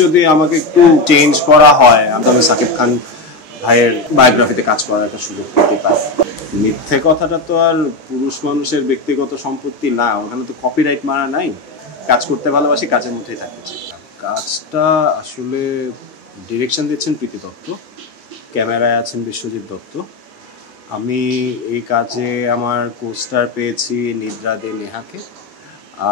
যদি আমাকে একটু চেঞ্জ করা হয় আমি সাকিব খান ভাইয়ের বায়োগ্রাফিতে কাজ করার একটা সুযোগ পেতে পারি। মিথ্যে কথাটা তো আর পুরুষ মানুষের ব্যক্তিগত সম্পত্তি না, ওখানে তো কপিরাইট মারা নাই। কাজ করতে ভালোবাসি, কাজের মধ্যেই থাকছি। কাজটা আসলে ডিরেকশন দিচ্ছেন প্রীতি দত্ত, ক্যামেরায় আছেন বিশ্বজিৎ দত্ত। আমি এই কাজে আমার কোস্টার পেয়েছি নিদ্রা দে নেহাকে।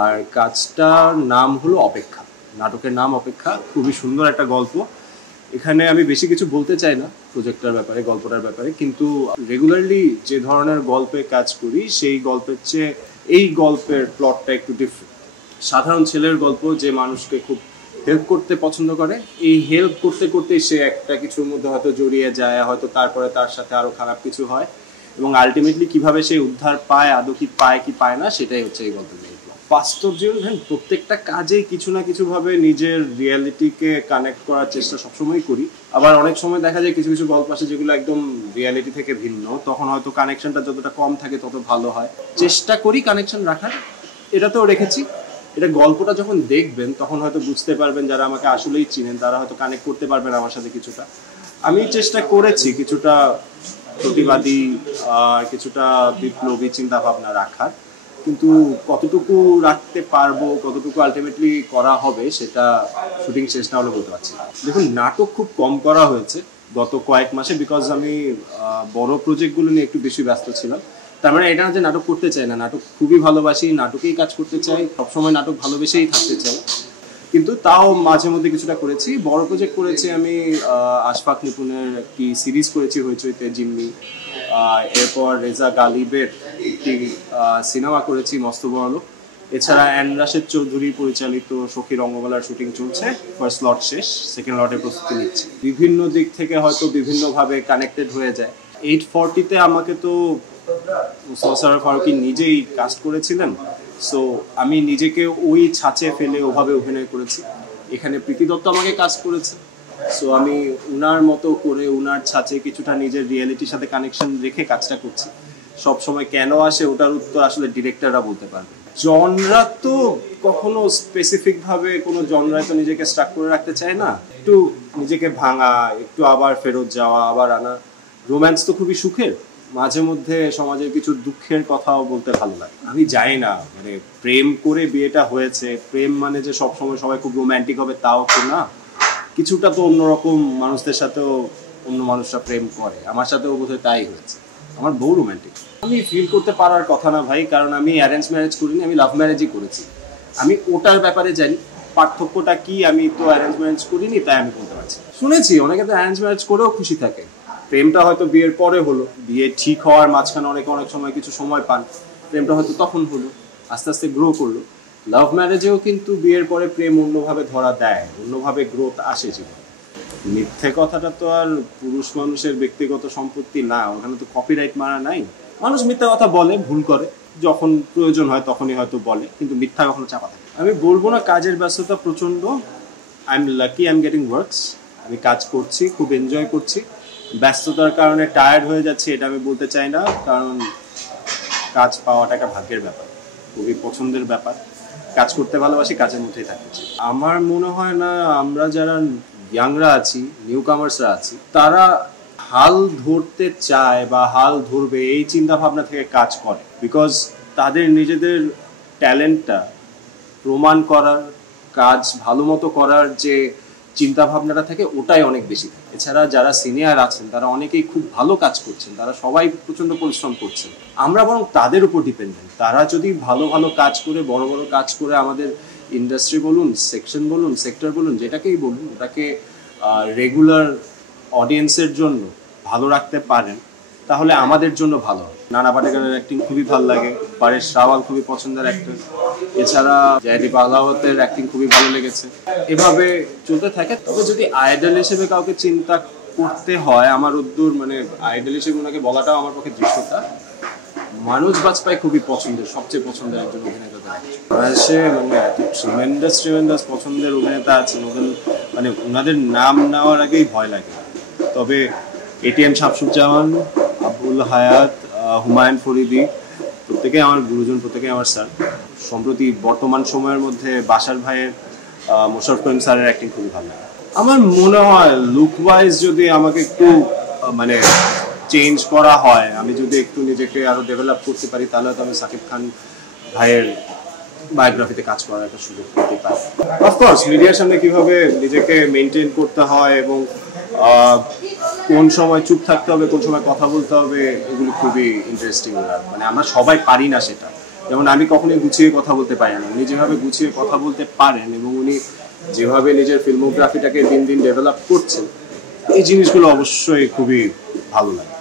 আর কাজটার নাম হলো অপেক্ষা, নাটকের নাম অপেক্ষা। খুবই সুন্দর একটা গল্প। এখানে আমি বেশি কিছু বলতে চাই না প্রজেক্টটার ব্যাপারে, গল্পটার ব্যাপারে, কিন্তু রেগুলারলি যে ধরনের গল্পে কাজ করি সেই গল্পের চেয়ে এই গল্পের প্লটটা একটু ডিফারেন্ট। সাধারণ ছেলের গল্প যে মানুষকে খুব হেল্প করতে পছন্দ করে, এই হেল্প করতে করতে সে একটা কিছুর মধ্যে হয়তো জড়িয়ে যায়, হয়তো তারপরে তার সাথে আরও খারাপ কিছু হয়, এবং আলটিমেটলি কিভাবে সে উদ্ধার পায়, আদৌ কি পায় কি পায় না, সেটাই হচ্ছে এই গল্পের মেইন। বাস্তব জীবন প্রত্যেকটা কাজেই কিছু না কিছুভাবে নিজের রিয়ালিটিকে কানেক্ট করার চেষ্টা সবসময় করি। আবার অনেক সময় দেখা যায় কিছু কিছু গল্প আসে যেগুলো একদম রিয়ালিটি থেকে ভিন্ন, তখন হয়তো কানেকশনটা যতটা কম থাকে তত ভালো হয়। চেষ্টা করি কানেকশন রাখার, এটাতেও রেখেছি। এটা গল্পটা যখন দেখবেন তখন হয়তো বুঝতে পারবেন, যারা আমাকে আসলেই চিনেন তারা হয়তো কানেক্ট করতে পারবেন আমার সাথে কিছুটা। আমি চেষ্টা করেছি কিছুটা প্রতিবাদী, কিছুটা বিপ্লবী চিন্তা ভাবনা রাখার, কিন্তু কতটুকু রাখতে পারবো, কতটুকু আলটিমেটলি করা হবে সেটা শুটিং শেষ না হলে বলতে পারছি না। দেখুন, নাটক খুব কম করা হয়েছে গত কয়েক মাসে, বিকজ আমি বড় প্রজেক্টগুলো নিয়ে একটু বেশি ব্যস্ত ছিলাম। তার মানে এটা না যে নাটক করতে চাই না, নাটক খুবই ভালোবাসি, নাটকেই কাজ করতে চাই, সবসময় নাটক ভালোবেসেই থাকতে চাই, কিন্তু তাও মাঝে মধ্যে কিছুটা করেছি। বড় প্রজেক্ট করেছি আমি, আশফাক নিপুণের একটি সিরিজ করেছি হইচইতে, জিম্মি। এরপর রেজা গালিবের একটি সিনেমা করেছি মস্ত বড়। এছাড়া এন রাশেদ চৌধুরী পরিচালিত সখী রঙ্গমালার শুটিং চলছে, ফার্স্ট লট শেষ, সেকেন্ড লটের প্রস্তুতি নিচ্ছি। বিভিন্ন দিক থেকে হয়তো বিভিন্নভাবে কানেক্টেড হয়ে যায়। 840-তে আমাকে তো মুস্তাফা ফারুকী নিজেই কাস্ট করেছিলেন, সো আমি নিজেকে ওই ছাঁচে ফেলে ওভাবে অভিনয় করেছি। এখানে প্রীতি দত্ত আমাকে কাস্ট করেছে, সো আমি উনার মতো করে উনার ছাঁচে কিছুটা নিজের রিয়েলিটির সাথে কানেকশন রেখে কাজটা করছি। সব সময় কেন আসে ওটার উত্তর আসলে ডিরেক্টররা বলতে পারবে। জনরা তো কখনো স্পেসিফিক ভাবে কোনো জনরায় তো নিজেকে স্টাক করে রাখতে চায় না, একটু নিজেকে ভাঙা, একটু আবার ফেরত যাওয়া, আবার আনা। রোম্যান্স তো খুবই সুখের, মাঝে মধ্যে সমাজের কিছু দুঃখের কথাও বলতে ভালো লাগে। আমি জানি না মানে প্রেম করে বিয়েটা হয়েছে, প্রেম মানে যে সবসময় সবাই খুব রোম্যান্টিক হবে তাও তো না, কিছুটা তো অন্যরকম। মানুষদের সাথেও অন্য মানুষরা প্রেম করে, আমার সাথেও বোধহয় তাই হয়েছে। আমার বউ রোম্যান্টিক। আমি ফিল করতে পারার কথা না ভাই, কারণ আমি অ্যারেঞ্জ ম্যারেজ করিনি, আমি লাভ ম্যারেজই করেছি। আমি ওটার ব্যাপারে জানি পার্থক্যটা কি। আমি তো অ্যারেঞ্জ ম্যারেজ করিনি, তাই আমি বলতে পারছি। শুনেছি অনেকে তো অ্যারেঞ্জ ম্যারেজ করেও খুশি থাকে, প্রেমটা হয়তো বিয়ের পরে হলো, বিয়ে ঠিক হওয়ার মাঝখানে অনেক সময় কিছু সময় পান, প্রেমটা হয়তো তখন হলো, আস্তে আস্তে গ্রো করলো। লাভ ম্যারেজেও কিন্তু বিয়ের পরে প্রেম অন্যভাবে ধরা দেয়, অন্যভাবে গ্রোথ আসে জীবনে। মিথ্যে কথাটা তো আর পুরুষ মানুষের ব্যক্তিগত সম্পত্তি না, ওখানে তো কপিরাইট মারা নাই। মানুষ মিথ্যা কথা বলে, ভুল করে, যখন প্রয়োজন হয় তখনই হয়তো বলে, কিন্তু মিথ্যা কখনো চাপা থাকে। আমি বলবো না কাজের ব্যস্ততা প্রচন্ড, I am lucky, I am getting works. আমি কাজ করছি, খুব এনজয় করছি। ব্যস্ততার কারণে টায়ার্ড হয়ে যাচ্ছে এটা আমি বলতে চাই না, কারণ কাজ পাওয়াটা একটা ভাগ্যের ব্যাপার, খুবই পছন্দের ব্যাপার। কাজ করতে ভালোবাসি, কাজের মধ্যেই থাকছি। আমার মনে হয় না আমরা যারা ইয়াংরা আছি, নিউ কামার্সরা আছি, তারা হাল ধরতে চায় বা হাল ধরবে এই চিন্তা ভাবনা থেকে কাজ করে, বিকজ তাদের নিজেদের ট্যালেন্টটা প্রমাণ করার, কাজ ভালো মতো করার যে চিন্তা ভাবনাটা থাকে ওটাই অনেক বেশি থাকে। এছাড়া যারা সিনিয়র আছেন তারা অনেকেই খুব ভালো কাজ করছেন, তারা সবাই প্রচন্ড পরিশ্রম করছেন। আমরা বরং তাদের উপর ডিপেন্ডেন্ট। তারা যদি ভালো ভালো কাজ করে, বড় বড় কাজ করে আমাদের ইন্ডাস্ট্রি বলুন, সেকশন বলুন, সেক্টর বলুন, যেটাকেই বলুন, ওটাকে রেগুলার অডিয়েন্সের জন্য ভালো রাখতে পারেন, তাহলে আমাদের জন্য ভালো হয়। নানা পাটেকরের অ্যাক্টিং খুবই ভালো লাগে, পারেশ রাওয়াল খুবই পছন্দের অ্যাক্টর। এছাড়া জয়দীপ আহলাওয়াতের অ্যাক্টিং খুবই ভালো লেগেছে। এভাবে চলতে থাকে। তবে যদি আইডল হিসেবে কাউকে চিন্তা করতে হয়, আমার উদ্দূর মানে আইডল হিসেবে ওনাকে বলাটাও আমার পক্ষে দৃশ্যতা। মানুষ বাজপাই খুবই পছন্দের, সবচেয়ে পছন্দের একজন অভিনেতা। বাংলাদেশে মানে ট্রিমেন্ডাস পছন্দের অভিনেতা আছেন, ওদের মানে ওনাদের নাম নেওয়ার আগেই ভয় লাগে। তবে এটিএম শামসুজ্জামান, আবুল হায়াত, হুমায়ুন ফরিদি, প্রত্যেকেই আমার গুরুজন, প্রত্যেকেই আমার স্যার। সম্প্রতি বর্তমান সময়ের মধ্যে বাশার ভাইয়ের মোশাররফ করিম স্যারের অ্যাক্টিং খুবই ভালো লাগে। আমার মনে হয় লুক ওয়াইজ যদি আমাকে একটু মানে চেঞ্জ করা হয়, আমি যদি একটু নিজেকে আরো ডেভেলপ করতে পারি, তাহলে তো আমি শাকিব খান ভাইয়ের বায়োগ্রাফিতে কাজ করার একটা সুযোগ পেতে পারি। অফকোর্স মিডিয়ার সামনে কিভাবে নিজেকে মেনটেন করতে হয় এবং কোন সময় চুপ থাকতে হবে, কোন সময় কথা বলতে হবে, এগুলো খুবই ইন্টারেস্টিং। মানে আমরা সবাই পারি না সেটা। যেমন আমি কখনোই গুছিয়ে কথা বলতে পারি না, উনি যেভাবে গুছিয়ে কথা বলতে পারেন এবং উনি যেভাবে নিজের ফিল্মোগ্রাফিটাকে দিন দিন ডেভেলপ করছেন, এই জিনিসগুলো অবশ্যই খুবই ভালো লাগে।